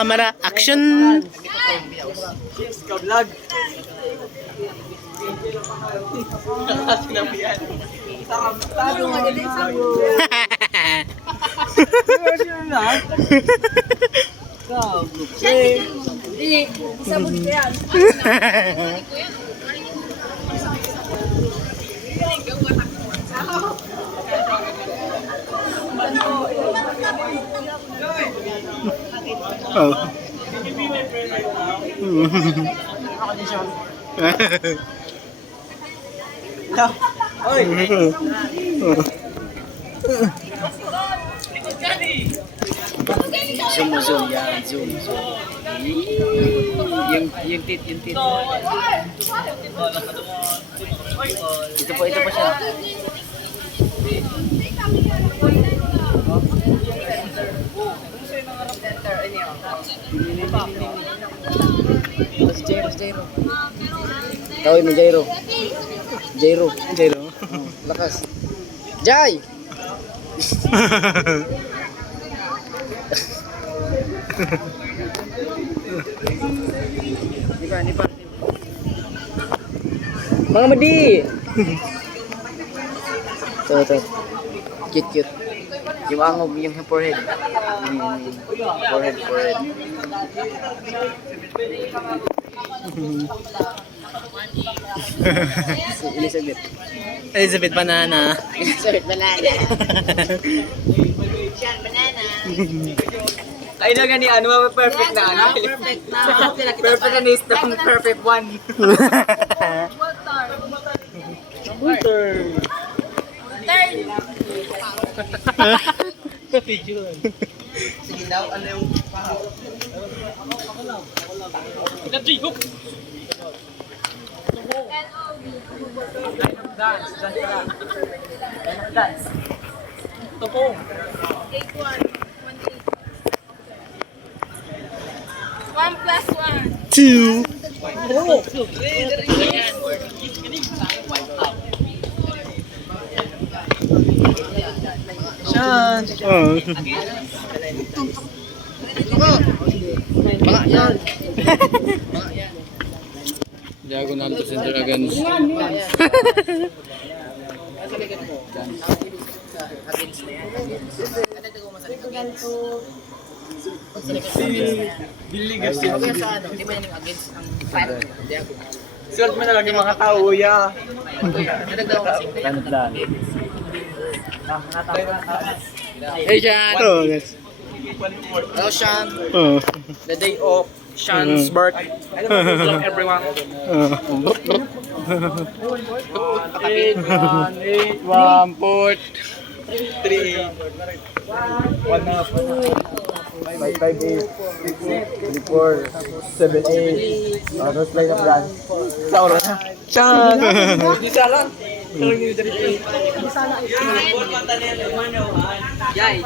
Camera, action! Scout vlog. Sinabihan. Tago nga dito sa sino na? Sabog ko yan. Oh. Oy. Zoom yan, zoom. Yung tit. Ito po siya. Jairo. Tawag mo Jairo. Lakas. Jai! Nipa. Mga madi! Ito. Cute. Yung angog, yung forehead. Forehead. Elizabeth Banana. Siyan, banana. Ay na gani ano, perfect na ano. Perfect na. Perfect na is the perfect one. Water. Sige daw, ano yung dance. Topong. 1 plus 1. 2. Shan. Oh. Mga yan. Diagonal to center against. Billy kasi. Okay sa ano, di ba yan yung against ang fan? Suot mo na lang yung mga tao, ya. Nadagdaw kasi. Hey, Sean! Oh, yes. Hello, Sean. Oh. The day of Sean's birth. Hello everyone. Eight, one, port. 3, 1 half. 5, 8, 6, 4, 7, 8. Tapos line of dance. Sa oras na. Sean! Di sala. Jai.